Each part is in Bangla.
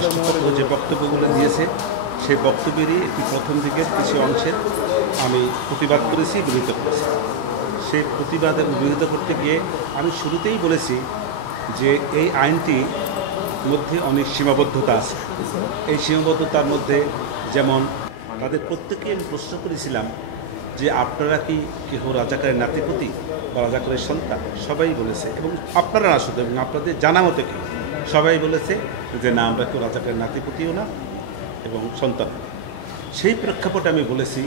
রাষ্ট্রপক্ষ যে বক্তব্যগুলো দিয়েছে সেই বক্তব্যেরই একটি প্রথম দিকের কিছু অংশের আমি প্রতিবাদ করেছি, বিরোধিতা করেছি। সেই প্রতিবাদ এবং বিরোধিতা করতে গিয়ে আমি শুরুতেই বলেছি যে এই আইনটির মধ্যে অনেক সীমাবদ্ধতা আছে। এই সীমাবদ্ধতার মধ্যে যেমন তাদের প্রত্যেকে আমি প্রশ্ন করেছিলাম যে আপনারা কি কেহ রাজাকারের নাতিপতি বা রাজাকারের সন্তান? সবাই বলেছে, এবং আপনারা না শুধু, এবং আপনাদের জানা মতো কি সবাই বলেছে যে না, আমরা কেউ রাজাকারের নাতিপতিও না এবং সন্তান। সেই প্রেক্ষাপটে আমি বলেছি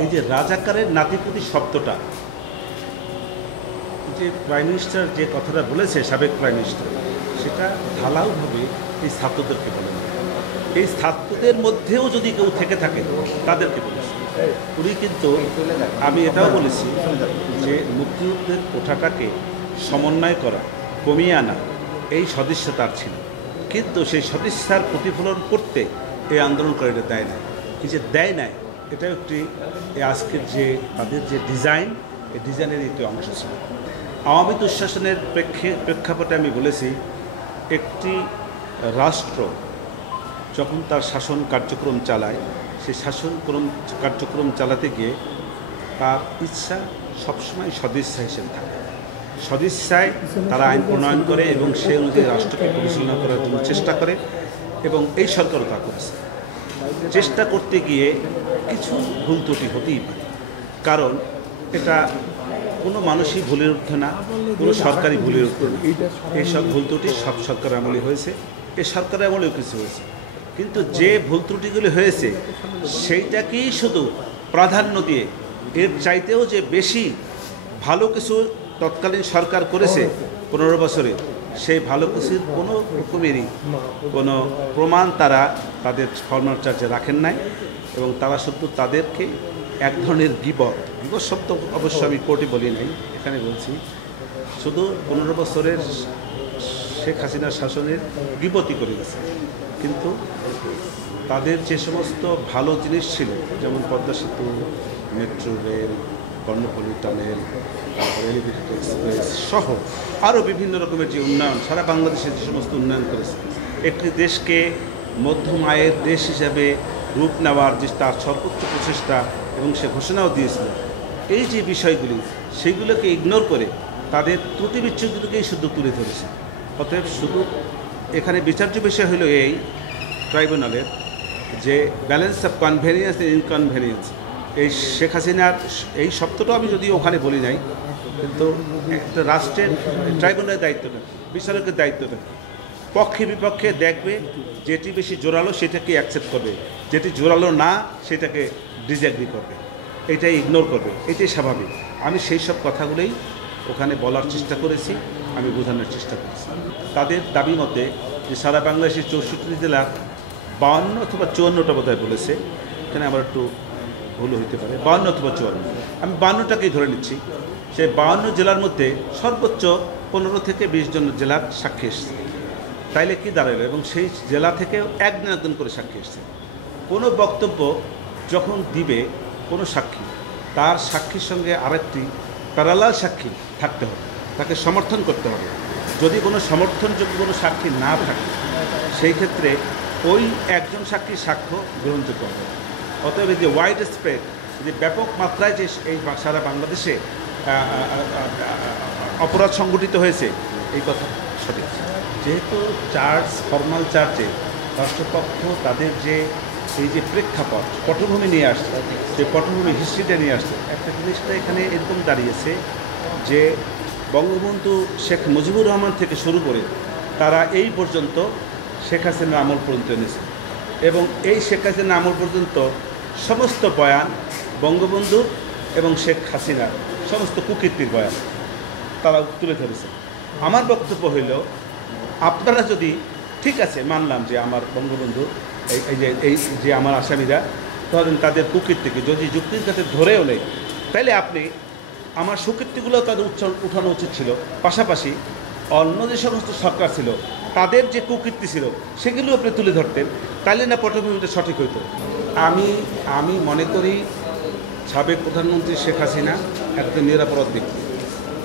এই যে রাজাকারের নাতিপতি শব্দটা, যে প্রাইম মিনিস্টার যে কথাটা বলেছে, সাবেক প্রাইম মিনিস্টার, সেটা ঢালাওভাবে এই ছাত্রদেরকে বলেন। এই ছাত্রদের মধ্যেও যদি কেউ থেকে থাকে তাদেরকে বলেছে। উনি কিন্তু, আমি এটাও বলেছি যে মুক্তিযুদ্ধের কোঠাটাকে সমন্বয় করা, কমিয়ে আনা, এই সদিচ্ছা তার ছিল, কিন্তু সেই সদিচ্ছার প্রতিফলন করতে এই আন্দোলনকারীরা দেয় না। এই যে দেয় নাই, এটা একটি আজকের যে তাদের যে ডিজাইন, এই ডিজাইনের একটি অংশ ছিল। আওয়ামী দুঃশাসনের প্রেক্ষাপটে আমি বলেছি একটি রাষ্ট্র যখন তার শাসন কার্যক্রম চালায়, সেই শাসন কার্যক্রম চালাতে গিয়ে তার ইচ্ছা সবসময় সদিচ্ছা হিসেবে থাকে। সদিচ্ছায় তারা আইন প্রণয়ন করে এবং সেই অনুযায়ী রাষ্ট্রকে পরিচালনা করার জন্য চেষ্টা করে, এবং এই সরকারও তা করেছে। চেষ্টা করতে গিয়ে কিছু ভুল ত্রুটি হতেই পারে, কারণ এটা কোনো মানুষই ভুলের ঊর্ধ্বে না, কোনো সরকারি ভুলের ঊর্ধ্বে না। এইসব ভুল ত্রুটি সব সরকার আমলে হয়েছে, এই সরকার আমলেও কিছু হয়েছে, কিন্তু যে ভুল ত্রুটিগুলি হয়েছে সেইটাকেই শুধু প্রাধান্য দিয়ে এর চাইতেও যে বেশি ভালো কিছু তৎকালীন সরকার করেছে 15 বছরে, সেই ভালো কিছুর কোনো রকমেরই কোনো প্রমাণ তারা তাদের কর্মচার্যে রাখেন নাই, এবং তারা শুধু তাদেরকে এক ধরনের গিবত শব্দ, অবশ্য আমি কোর্টে বলি নাই, এখানে বলছি, শুধু 15 বছরের শেখ হাসিনার শাসনের গিবতই করে গেছে। কিন্তু তাদের যে সমস্ত ভালো জিনিস ছিল, যেমন পদ্মা সেতু, মেট্রো রেল, কর্ণফুলী টানেল, তারপরে এলিভেটেড এক্সপ্রেস সহ আরও বিভিন্ন রকমের যে উন্নয়ন, সারা বাংলাদেশে যে সমস্ত উন্নয়ন করেছে, একটি দেশকে মধ্যম আয়ের দেশ হিসাবে রূপ নেওয়ার যে তার সর্বোচ্চ প্রচেষ্টা, এবং সে ঘোষণাও দিয়েছিল, এই যে বিষয়গুলি সেইগুলোকে ইগনোর করে তাদের ত্রুটি বিচ্ছুতিকেই শুধু তুলে ধরেছে। অতএব শুধু এখানে বিচার্য বিষয় হলো এই ট্রাইব্যুনালের যে balance of convenience and inconvenience. এই শেখ হাসিনার এই শব্দটা আমি যদিও ওখানে বলি নাই, কিন্তু একটা রাষ্ট্রের ট্রাইব্যুনালের দায়িত্বটা, বিচারকের দায়িত্বটা পক্ষে বিপক্ষে দেখবে, যেটি বেশি জোরালো সেটাকে অ্যাকসেপ্ট করবে, যেটি জোরালো না সেটাকে ডিসএগ্রি করবে, এটাই ইগনোর করবে, এটাই স্বাভাবিক। আমি সেই সব কথাগুলোই ওখানে বলার চেষ্টা করেছি, আমি বোঝানোর চেষ্টা করেছি। তাদের দাবি মতে যে সারা বাংলাদেশের 64 জেলার 52 অথবা 54টা বোধহয় বলেছে, এখানে আমার একটু ভুল হইতে পারে, 52 অথবা 54, আমি 52টাকেই ধরে নিচ্ছি। সেই 52 জেলার মধ্যে সর্বোচ্চ 15 থেকে 20 জন জেলার সাক্ষী এসছে। তাইলে কি দাঁড়ালো, এবং সেই জেলা থেকেও একজন করে সাক্ষী এসছে। কোনো বক্তব্য যখন দিবে কোনো সাক্ষী, তার সাক্ষীর সঙ্গে আরেকটি প্যারালাল সাক্ষী থাকতে হবে, তাকে সমর্থন করতে হবে। যদি কোনো সমর্থনযোগ্য কোনো সাক্ষী না থাকে, সেই ক্ষেত্রে ওই একজন সাক্ষীর সাক্ষ্য গ্রহণযোগ্য হবে। অতএব যে ওয়াইড স্প্রেড, যে ব্যাপক মাত্রায় যে এই সারা বাংলাদেশে অপরাধ সংগঠিত হয়েছে, এই কথা সঠিক। যেহেতু চার্জ, ফর্মাল চার্জে রাষ্ট্রপক্ষ তাদের যে এই যে প্রেক্ষাপট, পটভূমি নিয়ে আসছে, যে পটভূমি হিস্ট্রিটা নিয়ে আসছে, একটা জিনিসটা এখানে এরকম দাঁড়িয়েছে যে বঙ্গবন্ধু শেখ মুজিবুর রহমান থেকে শুরু করে তারা এই পর্যন্ত শেখ হাসিনার আমল পর্যন্ত এনেছে, এবং এই শেখ হাসিনার আমল পর্যন্ত সমস্ত বয়ান বঙ্গবন্ধু এবং শেখ হাসিনার সমস্ত কুকীর্তির বয়ান তারা তুলে ধরেছে। আমার বক্তব্য হইল, আপনারা যদি, ঠিক আছে মানলাম যে আমার বঙ্গবন্ধু এই যে আমার আসামিরা ধরেন তাদের কুকীর্তিকে যদি যুক্তির কাছে ধরেও নেই, তাইলে আপনি আমার সুকীর্তিগুলো তাদের উঠানো উচিত ছিল। পাশাপাশি অন্য যে সমস্ত সরকার ছিল তাদের যে কুকীর্তি ছিল সেগুলো আপনি তুলে ধরতেন, তাইলে না পটভূমিটা সঠিক হইতো। আমি মনে করি সাবেক প্রধানমন্ত্রী শেখ হাসিনা একজন নিরাপরাধ ব্যক্তি,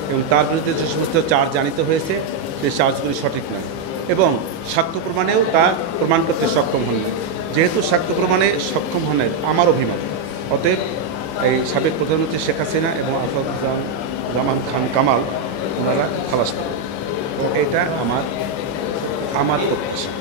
এবং তার বিরুদ্ধে যে সমস্ত চার্জ জানিত হয়েছে সেই চার্জগুলি সঠিক নয়, এবং সাক্ষ্য প্রমাণেও তা প্রমাণ করতে সক্ষম হন না। যেহেতু সাক্ষ্য প্রমাণে সক্ষম হন নাই আমার অভিমত, অতএব এই সাবেক প্রধানমন্ত্রী শেখ হাসিনা এবং আসাদুজ্জামান খান কামাল ওনারা খালাস পাবেন। এটা আমার প্রত্যাশা।